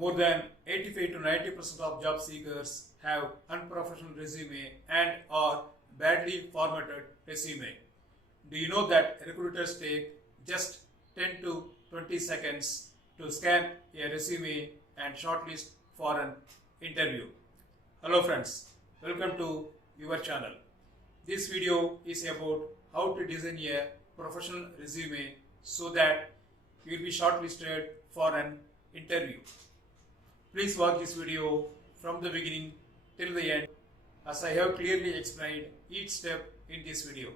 More than 85 to 90% of job seekers have unprofessional resume and or badly formatted resume. Do you know that recruiters take just 10 to 20 seconds to scan a resume and shortlist for an interview? Hello friends, welcome to your channel. This video is about how to design a professional resume so that you will be shortlisted for an interview. Please watch this video from the beginning till the end as I have clearly explained each step in this video.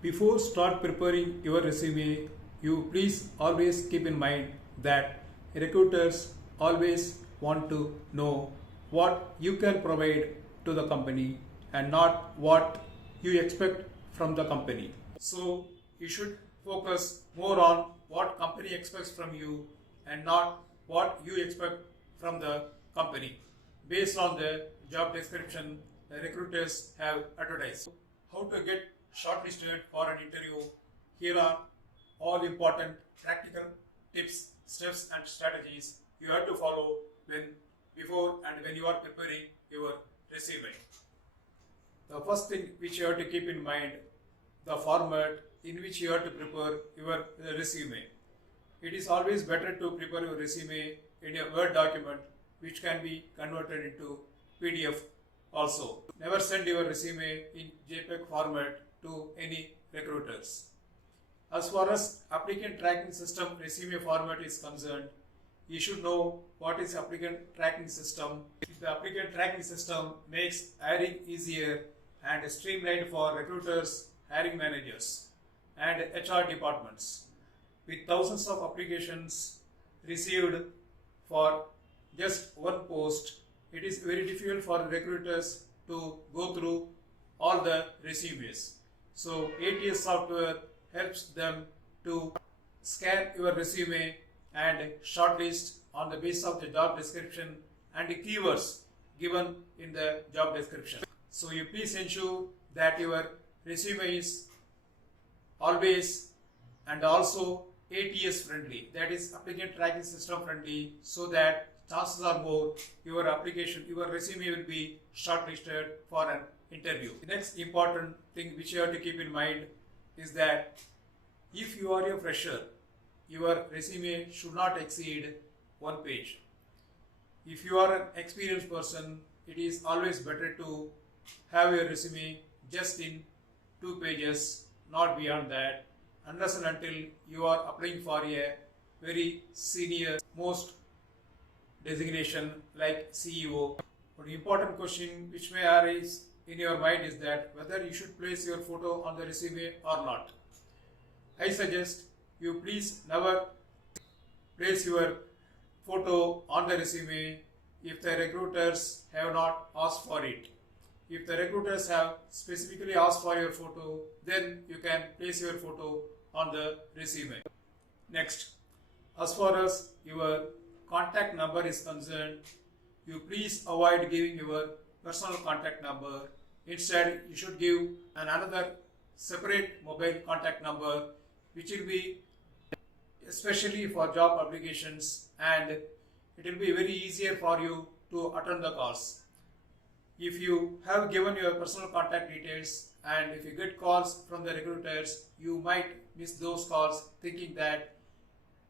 Before start preparing your resume, you please always keep in mind that recruiters always want to know what you can provide to the company and not what you expect from the company. So you should focus more on what company expects from you and not what you expect from the company based on the job description the recruiters have advertised. How to get shortlisted for an interview? Here are all important practical tips, steps and strategies you have to follow before and when you are preparing your resume. The first thing which you have to keep in mind, the format in which you have to prepare your resume. It is always better to prepare your resume in a Word document which can be converted into PDF also. Never send your resume in JPEG format to any recruiters. As far as applicant tracking system resume format is concerned, you should know what is applicant tracking system. The applicant tracking system makes hiring easier and streamlined for recruiters, hiring managers and HR departments. With thousands of applications received for just one post, it is very difficult for recruiters to go through all the resumes. So ATS software helps them to scan your resume and shortlist on the basis of the job description and the keywords given in the job description. So you please ensure that your resume is always and also ATS friendly, that is applicant tracking system friendly, so that chances are more your resume will be shortlisted for an interview. The next important thing which you have to keep in mind is that if you are a fresher, your resume should not exceed one page. If you are an experienced person, it is always better to have your resume just in 2 pages, not beyond that, unless and until you are applying for a very senior most designation like CEO. But the important question which may arise in your mind is that whether you should place your photo on the resume or not. I suggest you please never place your photo on the resume if the recruiters have not asked for it. If the recruiters have specifically asked for your photo, then you can place your photo on the resume. Next, as far as your contact number is concerned, you please avoid giving your personal contact number. Instead, you should give another separate mobile contact number which will be especially for job applications, and it will be very easier for you to attend the calls. If you have given your personal contact details and if you get calls from the recruiters, you might miss those calls thinking that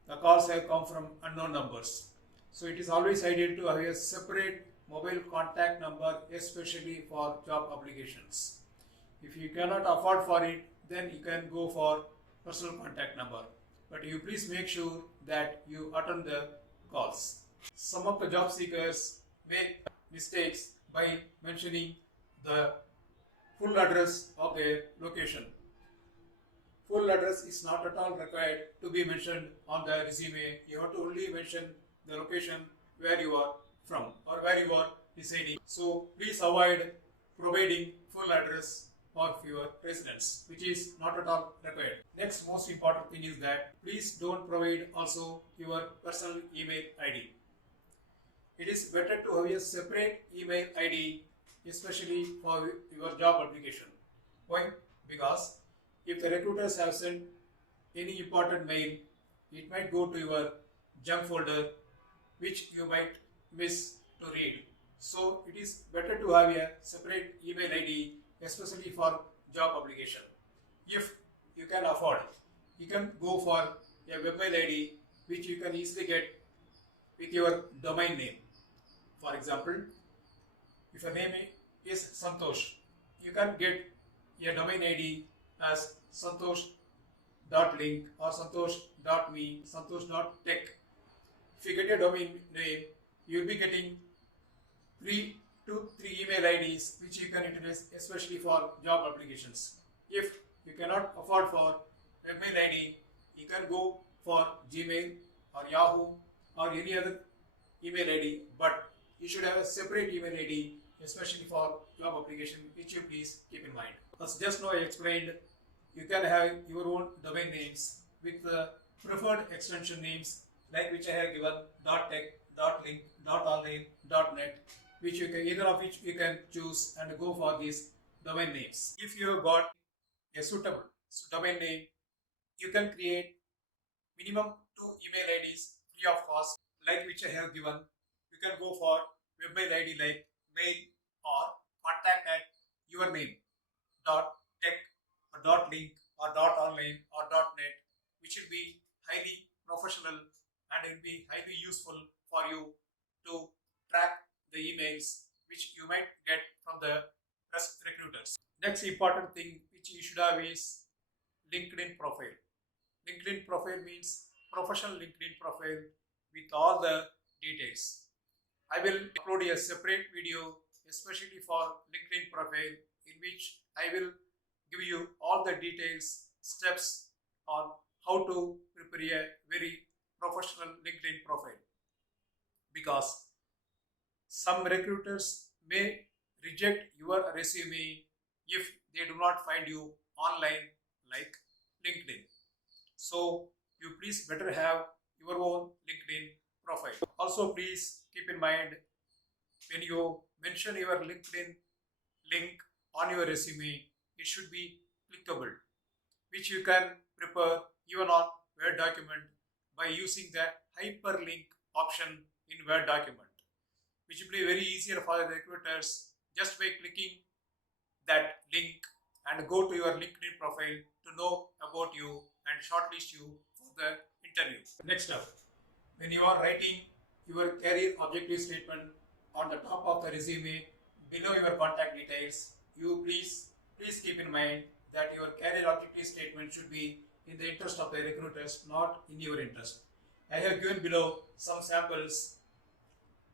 the calls have come from unknown numbers. So it is always ideal to have a separate mobile contact number, especially for job applications. If you cannot afford for it, then you can go for personal contact number. But you please make sure that you attend the calls. Some of the job seekers make mistakes by mentioning the full address of their location. Full address is not at all required to be mentioned on the resume. You have to only mention the location where you are from or where you are residing. So please avoid providing full address of your residence, which is not at all required. Next most important thing is that please don't provide also your personal email ID. It is better to have a separate email ID, especially for your job application. Why? Because if the recruiters have sent any important mail, it might go to your junk folder, which you might miss to read. So it is better to have a separate email ID, especially for job application. If you can afford, you can go for a webmail ID which you can easily get with your domain name. For example, if your name is Santosh, you can get a domain ID as santosh.link or santosh.me, santosh.tech. If you get a domain name, you will be getting 3 email IDs which you can utilize especially for job applications. If you cannot afford for webmail ID, you can go for Gmail or Yahoo or any other email ID, but you should have a separate email ID especially for job application, which you please keep in mind. As just now I explained, you can have your own domain names with preferred extension names like which I have given .tech, .link, .online, .net, which you can, either of which you can choose and go for these domain names. If you have got a suitable domain name, you can create minimum 2 email IDs free of cost, like which I have given. You can go for webmail ID like mail or contact at your name .tech or .link or .online or .net, which will be highly professional and will be highly useful for you to track the emails which you might get from the recruiters. Next important thing which you should have is LinkedIn profile. LinkedIn profile means professional LinkedIn profile with all the details. I will upload a separate video especially for LinkedIn profile in which I will give you all the details, steps on how to prepare a very professional LinkedIn profile, because some recruiters may reject your resume if they do not find you online like LinkedIn. So you please better have your own LinkedIn profile. Also please keep in mind, when you mention your LinkedIn link on your resume, it should be clickable, which you can prepare even on Word document by using the hyperlink option in Word document, which will be very easier for the recruiters just by clicking that link and go to your LinkedIn profile to know about you and shortlist you for the interview. Next up, when you are writing your career objective statement on the top of the resume below your contact details, you please keep in mind that your career objective statement should be in the interest of the recruiters, not in your interest. I have given below some samples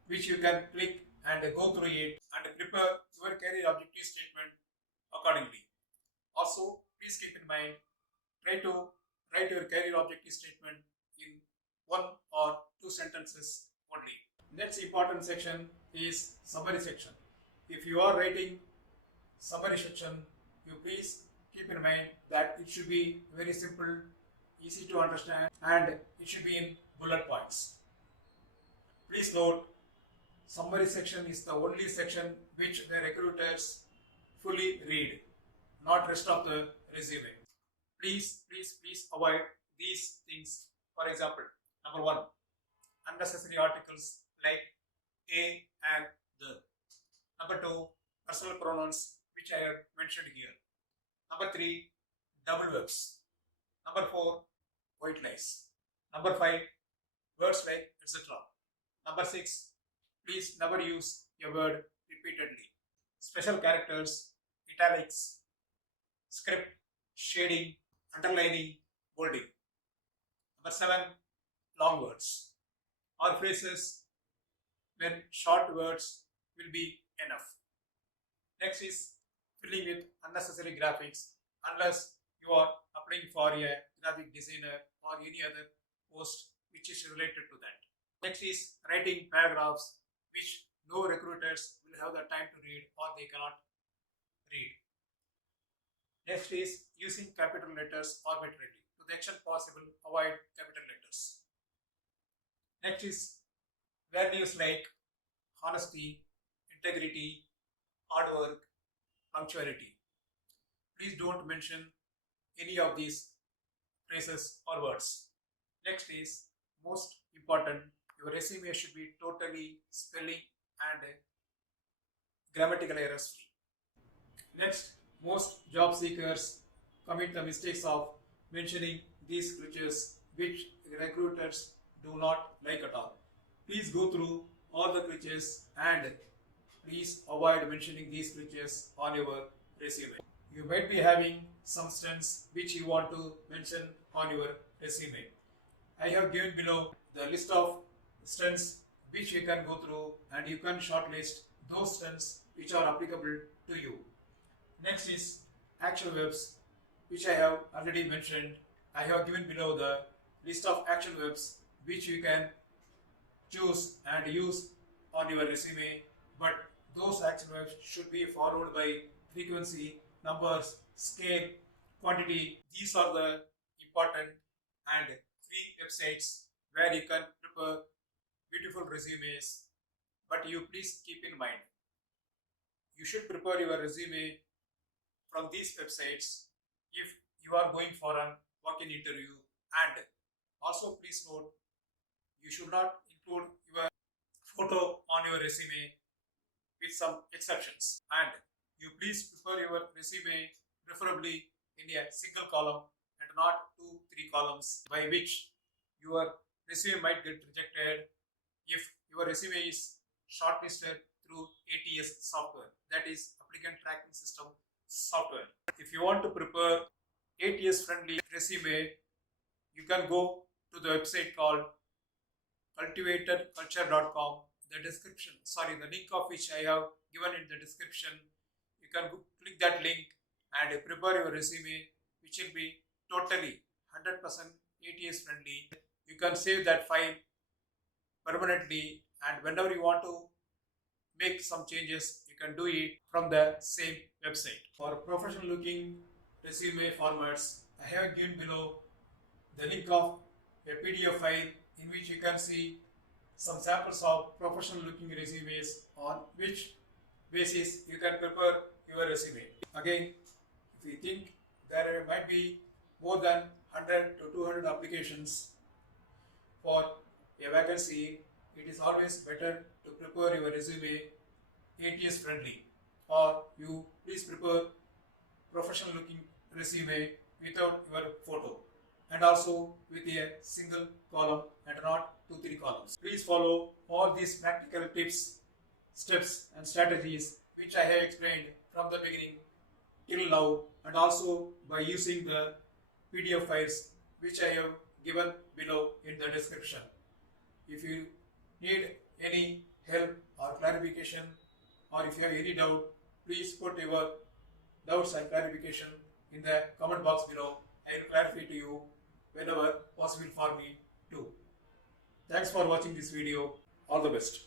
which you can click and go through it and prepare your career objective statement accordingly. Also, please keep in mind, try to write your career objective statement in 1 or 2 sentences only. Next important section is summary section. If you are writing summary section, you please keep in mind that it should be very simple, easy to understand, and it should be in bullet points. Please note, summary section is the only section which the recruiters fully read, not rest of the resume. Please avoid these things. For example, number 1, unnecessary articles like a and the. Number 2, personal pronouns which I have mentioned here. Number 3, double verbs. Number 4, white lies. Number 5, words like etc. Number 6, please never use a word repeatedly. Special characters, italics, script, shading, underlining, bolding. Number 7, long words or phrases when short words will be enough. Next is filling with unnecessary graphics unless you are applying for a graphic designer or any other post which is related to that. Next is writing paragraphs which no recruiters will have the time to read or they cannot read. Next is using capital letters arbitrarily. To the extent possible, avoid capital letters. Next is values like honesty, integrity, hard work, punctuality. Please don't mention any of these phrases or words. Next is most important, Your resume should be totally spelling and grammatical errors free. Next, most job seekers commit the mistakes of mentioning these glitches which recruiters do not like at all. Please go through all the glitches and please avoid mentioning these glitches on your resume. You might be having some strengths which you want to mention on your resume. I have given below the list of strengths which you can go through and you can shortlist those strengths which are applicable to you. Next is action verbs, which I have already mentioned. I have given below the list of action verbs which you can choose and use on your resume, but those action verbs should be followed by frequency, numbers, scale, quantity. These are the important and free websites where you can prepare beautiful resumes. But you please keep in mind, you should prepare your resume from these websites if you are going for an walk-in interview, and also please note you should not include your photo on your resume with some exceptions, and you please prepare your resume preferably in a single column and not 2-3 columns, by which your resume might get rejected if your resume is shortlisted through ATS software, that is applicant tracking system software. If you want to prepare ATS friendly resume, you can go to the website called cultivatedculture.com. The link of which I have given in the description. You can click that link and prepare your resume, which will be totally 100% ATS friendly. You can save that file permanently, and whenever you want to make some changes, you can do it from the same website. For professional looking resume formats, I have given below the link of a PDF file in which you can see some samples of professional looking resumes on which basis you can prepare your resume. Again, if you think there might be more than 100 to 200 applications for a vacancy, it is always better to prepare your resume ATS friendly, or you please prepare professional looking resume without your photo and also with a single column and not 2-3 columns. Please follow all these practical tips, steps and strategies which I have explained from the beginning till now, and also by using the PDF files which I have given below in the description. If you need any help or clarification, or if you have any doubt, please put your doubts and clarification in the comment box below. I will clarify to you whenever possible for me too. Thanks for watching this video. All the best.